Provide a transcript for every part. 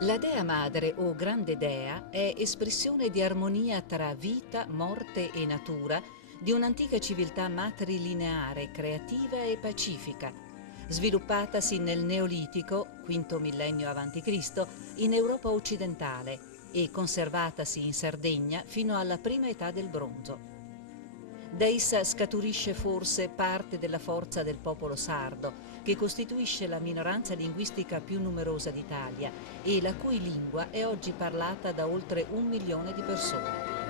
La dea madre o grande dea è espressione di armonia tra vita, morte e natura di un'antica civiltà matrilineare, creativa e pacifica, sviluppatasi nel Neolitico, V millennio a.C., in Europa occidentale e conservatasi in Sardegna fino alla prima età del bronzo. Da essa scaturisce forse parte della forza del popolo sardo, che costituisce la minoranza linguistica più numerosa d'Italia e la cui lingua è oggi parlata da oltre 1 milione di persone.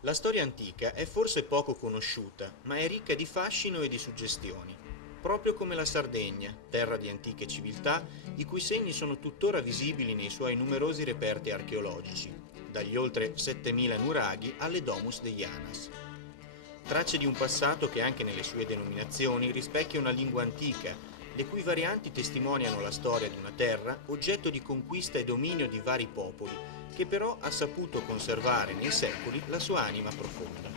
La storia antica è forse poco conosciuta, ma è ricca di fascino e di suggestioni, proprio come la Sardegna, terra di antiche civiltà, i cui segni sono tuttora visibili nei suoi numerosi reperti archeologici, dagli oltre 7000 nuraghi alle Domus de Janas. Tracce di un passato che anche nelle sue denominazioni rispecchia una lingua antica, le cui varianti testimoniano la storia di una terra, oggetto di conquista e dominio di vari popoli, che però ha saputo conservare nei secoli la sua anima profonda.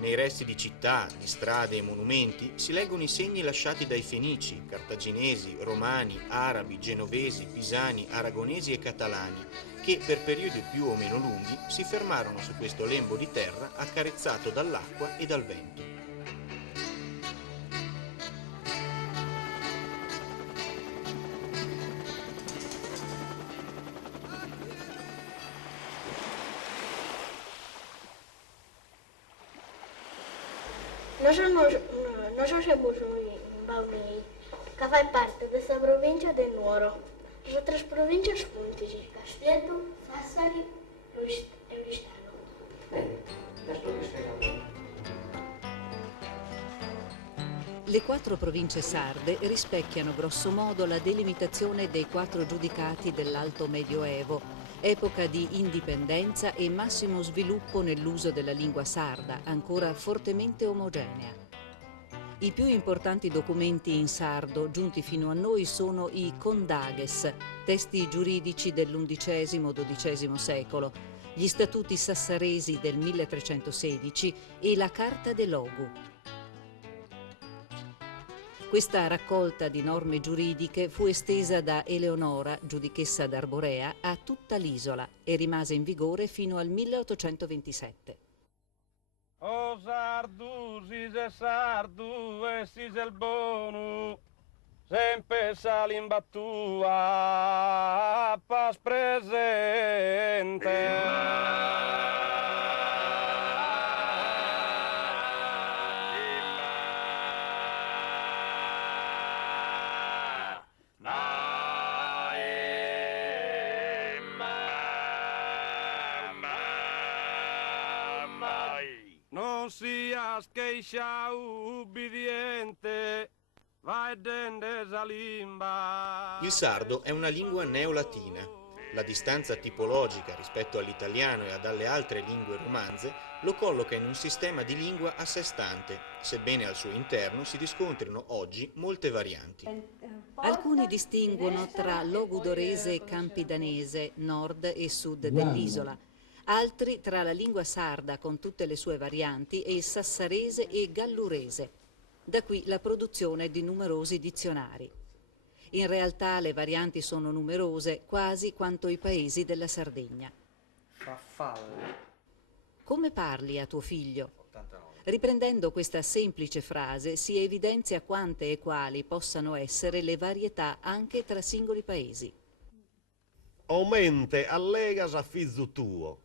Nei resti di città, di strade e monumenti si leggono i segni lasciati dai Fenici, Cartaginesi, Romani, Arabi, Genovesi, Pisani, Aragonesi e Catalani, che per periodi più o meno lunghi si fermarono su questo lembo di terra accarezzato dall'acqua e dal vento. Noi siamo in Baunei, che fa parte della provincia del Nuoro. Le altre province sono Castello, Sassari e Listano. Le 4 province sarde rispecchiano grossomodo la delimitazione dei 4 giudicati dell'Alto Medioevo, epoca di indipendenza e massimo sviluppo nell'uso della lingua sarda, ancora fortemente omogenea. I più importanti documenti in sardo giunti fino a noi sono i Condages, testi giuridici dell'XI-XII secolo, gli statuti sassaresi del 1316 e la Carta de Logu. Questa raccolta di norme giuridiche fu estesa da Eleonora, giudichessa d'Arborea, a tutta l'isola e rimase in vigore fino al 1827. O sardu, si se sardu e si se il bonu, sempre salimba tua, pas presente. Non sias queixa ubbidiente, vai dende salimba. Il sardo è una lingua neolatina. La distanza tipologica rispetto all'italiano e ad alle altre lingue romanze lo colloca in un sistema di lingua a sé stante, sebbene al suo interno si riscontrino oggi molte varianti. Alcuni distinguono tra logudorese e campidanese, nord e sud dell'isola, altri tra la lingua sarda con tutte le sue varianti e il sassarese e gallurese. Da qui la produzione di numerosi dizionari. In realtà le varianti sono numerose, quasi quanto i paesi della Sardegna. Come parli a tuo figlio? Riprendendo questa semplice frase si evidenzia quante e quali possano essere le varietà anche tra singoli paesi. Omente allegas a figlio tuo.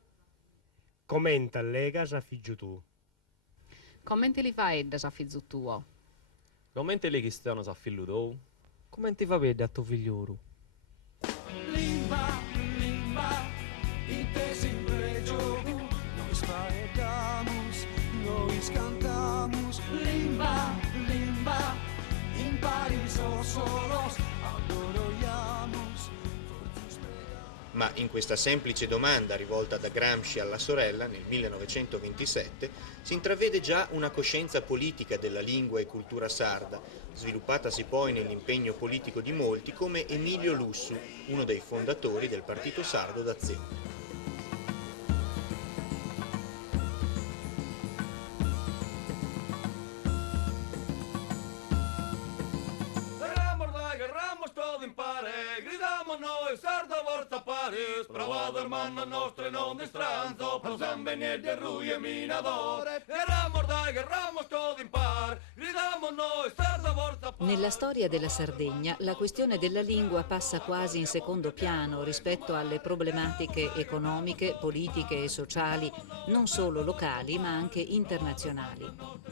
Commenta allegas a figlio tuo. Come te li fai da figlio tuo? Come te li stanno a figlio tuo? Come ti va bene a tuo figliolo? Limba, intesi in pregio, noi spaedamos, noi cantamos. Limba, impari solos, adoroiamos. Ma in questa semplice domanda rivolta da Gramsci alla sorella nel 1927 si intravede già una coscienza politica della lingua e cultura sarda, sviluppatasi poi nell'impegno politico di molti come Emilio Lussu, uno dei fondatori del Partito Sardo d'Azione. Gridamo noi, sardo vorta Paris, provado hermano nostre non distranzo, per zambene de ruie minadore, eramos dai, eramos todo in par, gridamo noi, sardo vorta Paris. Nella storia della Sardegna la questione della lingua passa quasi in secondo piano rispetto alle problematiche economiche, politiche e sociali, non solo locali ma anche internazionali.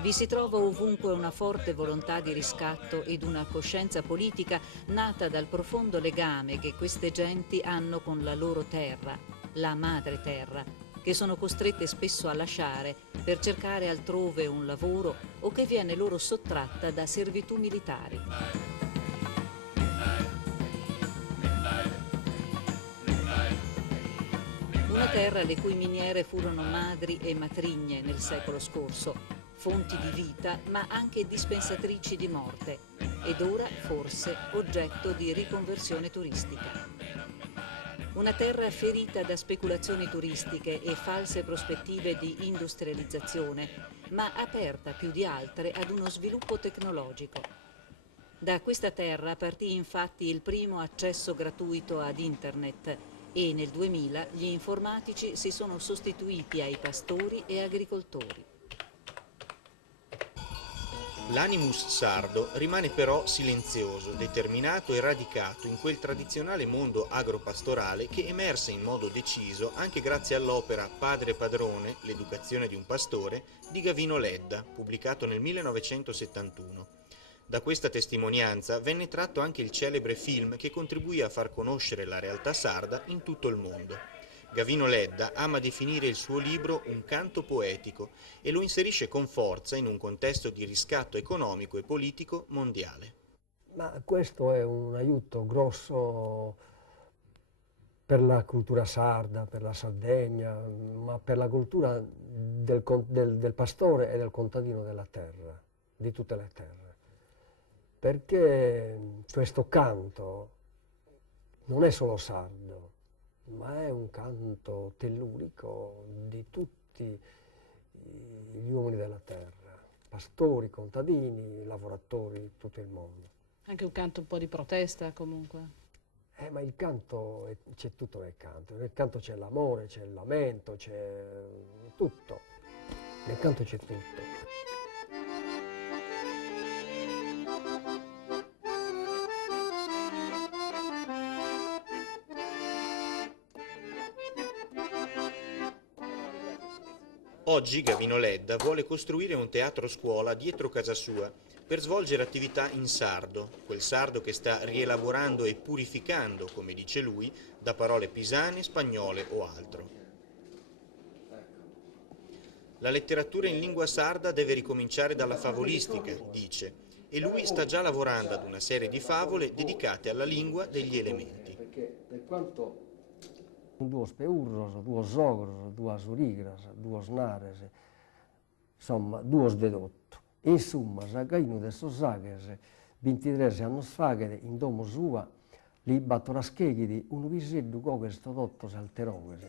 Vi si trova ovunque una forte volontà di riscatto ed una coscienza politica nata dal profondo legame che queste genti hanno con la loro terra, la madre terra, che sono costrette spesso a lasciare per cercare altrove un lavoro o che viene loro sottratta da servitù militari. Una terra le cui miniere furono madri e matrigne nel secolo scorso, fonti di vita ma anche dispensatrici di morte, ed ora forse oggetto di riconversione turistica. Una terra ferita da speculazioni turistiche e false prospettive di industrializzazione, ma aperta più di altre ad uno sviluppo tecnologico. Da questa terra partì infatti il primo accesso gratuito ad Internet e nel 2000 gli informatici si sono sostituiti ai pastori e agricoltori. L'animus sardo rimane però silenzioso, determinato e radicato in quel tradizionale mondo agropastorale che emerse in modo deciso anche grazie all'opera Padre Padrone, l'educazione di un pastore, di Gavino Ledda, pubblicato nel 1971. Da questa testimonianza venne tratto anche il celebre film che contribuì a far conoscere la realtà sarda in tutto il mondo. Gavino Ledda ama definire il suo libro un canto poetico e lo inserisce con forza in un contesto di riscatto economico e politico mondiale. Ma questo è un aiuto grosso per la cultura sarda, per la Sardegna, ma per la cultura del pastore e del contadino della terra, di tutte le terre. Perché questo canto non è solo sardo, ma è un canto tellurico di tutti gli uomini della terra, pastori, contadini, lavoratori di tutto il mondo. Anche un canto un po' di protesta comunque. Ma il canto, c'è tutto nel canto. Nel canto c'è l'amore, c'è il lamento, c'è tutto. Nel canto c'è tutto. Oggi Gavino Ledda vuole costruire un teatro scuola dietro casa sua per svolgere attività in sardo, quel sardo che sta rielaborando e purificando, come dice lui, da parole pisane, spagnole o altro. La letteratura in lingua sarda deve ricominciare dalla favolistica, dice, e lui sta già lavorando ad una serie di favole dedicate alla lingua degli elementi. Perché per quanto duos peurros, duos ogros, duas urigras, duos nares, insomma, duos dedotto. Insomma, Zagaino de Sosages, 23 anni fa, in domo sua, li battorascheghidi un viseddu coges todottos alteroges.